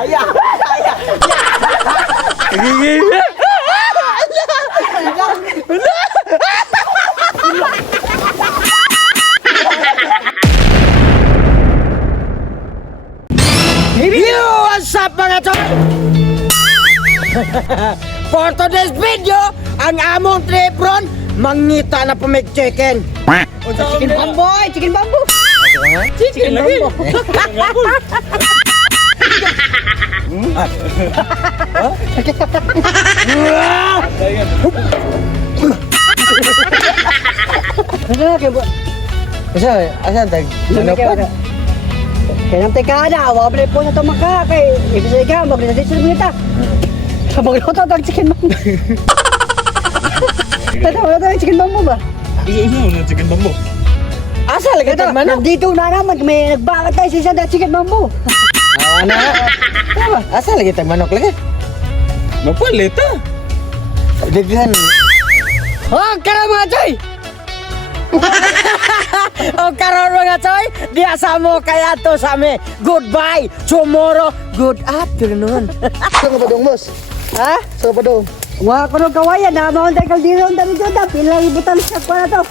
What's up mga choy? For today's video, ang among trip ron, mangita na pumig chicken. Chicken bamboy, chicken bambo. Chicken lagi. Asa tag? Ano pa? Kaya nang teka na, wabali po sa tumaka kay ibig ka magdadesisyon mo ita. Sabag luto tag chicken bambo. Tatawa na chicken bambo ba? Chicken bambo. Asa lagi tag manok? Nandito na naman may nagbakat tayo sa isang chicken bambo. Ana. Asa lagi tag manok lagi? Mapalit ah. Daghan. Oh, karon mga choy. Oh, karon mga choy, diya sa mo kaya to sa me. Goodbye, tomorrow, good afternoon. Saan ka ba dong, boss? Ha? Saan ka ba dong? Wala ko nung kawayan, namaon tayo kaldero ang dami dito, pilang ibutan siya pa na to.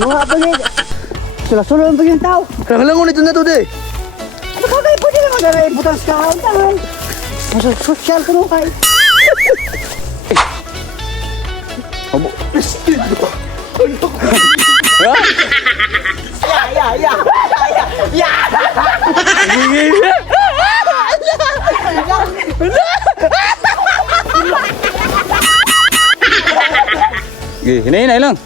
Mga pa rin, sula-sula ang yung tao. Kailangan ko nito na to de. Nakakay po din ako na ibutan siya ang tangan. Social ko nung kay. Abo. Hinay lang.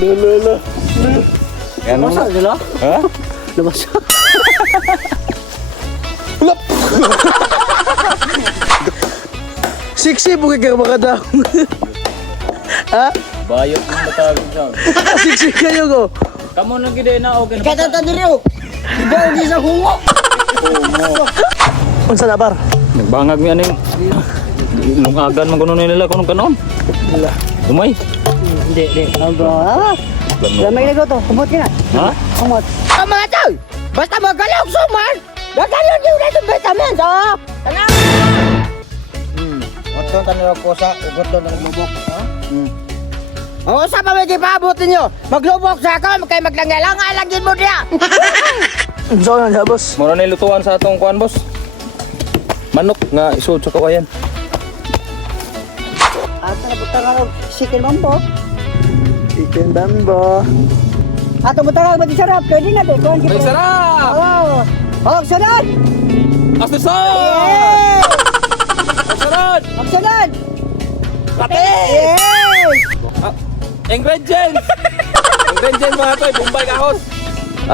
Lala. Yan mo. Dilo? Ha? Labas. Ulap. Siksi po kayo makadaw. Ha? Bayot ng matawag siya. Siksi kayo ko. Kamu nang gide na okay na. Kaya tadiriw. Diba hindi sa hungo? Unsa na bar? Nagbangag mi aning lungagan man kuno nila kuno kanon. Umay. Hindi. Lamay na to, kumot ka na. Ha? Kumot. Oh, mga choy, basta magalok suman. Gagayon yun na itong vitamins, oh. Tanang! Ugot tanong ko sa ugot doon ng lubok, ha? Oo, sa pa may ipabutin nyo. Maglubok sa ako, kay maglangalangan lang din mo diya. Unsa na boss? Mura na lutuan sa atong kuan boss. Manok nga isud sa kawayan. At nabutan ka ng chicken bambo. Chicken bambo. At nabutan ka ng sarap, pwede na din. Ay sarap! Oo. Oh, sunod! Master Son! Yay! Sarap! Magsunod! Pati! Yay! Ingredients! Ingredients mga toy, Bombay kahos.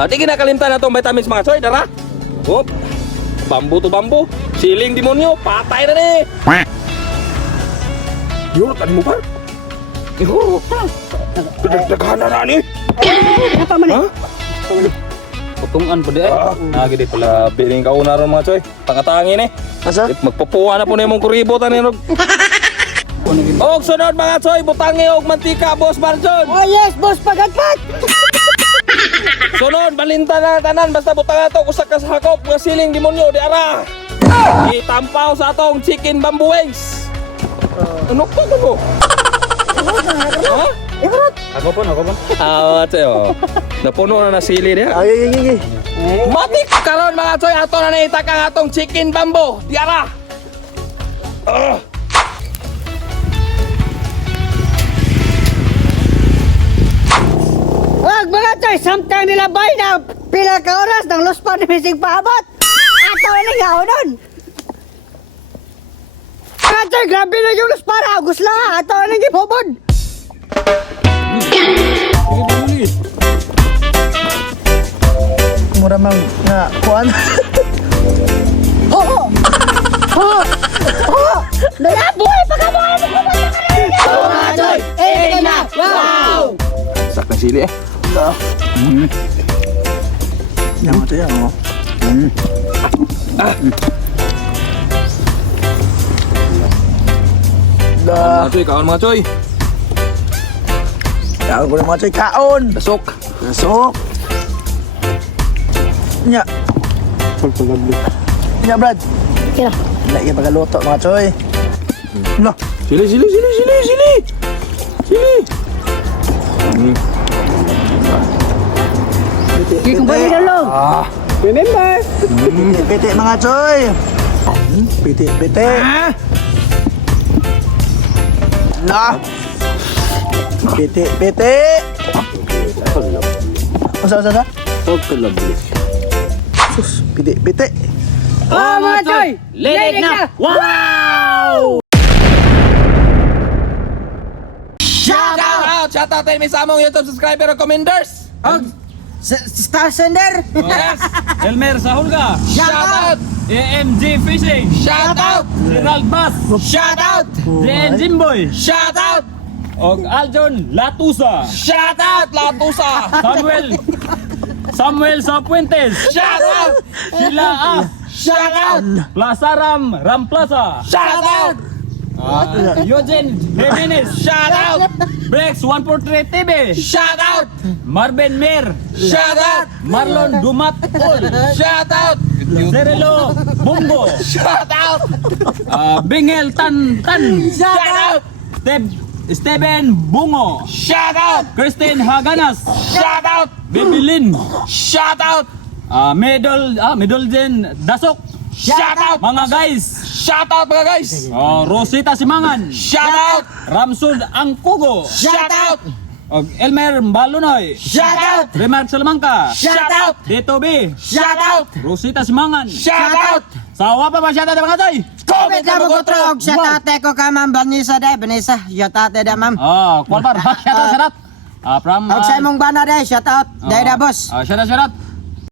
Di kinakalimtan na itong vitamins mga toy, dara. Hop! Bambu to bambu. Siling demonyo, patay na ni. Yun, tadi mo ba? Yun, dagdagan na ni. Apa man eh? Putungan pa di eh. Gede pala biling kauna ron mga toy. Tangatangin eh. Asa? Magpapuwa na po na yung kuribotan ni Rog. Og sunod mga toy, butangi og mantika, Boss Marjon. Oh yes, boss, pagatpat! Sunod, balinta na tanan, basta butang ato usak ka sa hakop nga siling demonyo di ara. Itampaw sa atong chicken bamboo wings. Ano po mo? Ha? Ako po. Awat sa'yo. Napuno na sili niya. Ay. Matik karon mga toy, ato na naitak ang atong chicken bamboo di ara. Wag mga choy, samtang nilabay na pila ka oras ng los pa ni Mising paabot. Ato na yaw nun. Mga choy, grabe na yung los para. Gusla, ato na yung hubod. Mura mang na kuan. Oo! Oo! Oo! Nalaboy! Pagkabuhay mo kumot na kanina! Mga choy, eh na! Wow! Sak ng sili eh. Yan to yan oh. Mga choy, kaon mga choy. Kaon ko na mga choy, kaon. Dasok. Nasok. Nya. Nya, Brad. Kira. Lagi pagaluto mga choy. Lah, Sili. Kaya kung pwede lang lang. Remember? piti mga choy. Piti. Lah. Piti. Asa? Sus, piti. Oh, mga choy! Let it na! Wow! Shout out! Shout out tayo sa among YouTube subscriber o commenders! Og Star Sender! Yes! Elmer Sahulga! Shout out! AMG Fishing! Shout out! Gerald Bass! Shout out! JN Jimboy! Shout out! Og Aljon Latusa! Shout out! Latusa! Samuel Sapuentes! Shout out! Sheila Ah! Shout out! Plazaram Ramplaza! Shout out! Eugene Jimenez! Shout out! Brex 143 TV! Shout out! Marvin Mir! Shout out! Marlon Dumat Ol! Shout out! Cerelo Bungo! Shout out! Bingel Tan! Shout out! Steven Bungo! Shout out! Christine Haganas! Shout out! Bebelin! Shout out! Midoljen Dasok! Shout out! Mga guys! Shout out mga guys! Rosita Simangan! Shout out! Ramsud Angkugo! Shout out! Og Elmer Balunoy! Shout out! Remark Salamangka! Shout out! Tito B! Shout out! Rosita Simangan! Shout out! Sawa pa ba siya tayo mga toy? Comment na mo og shout out ko ka ma'am Vanessa day Vanessa shout out da ma'am. Kwalbar! Shout out! From... Og sa imong bana day shout out day da boss. Shout out!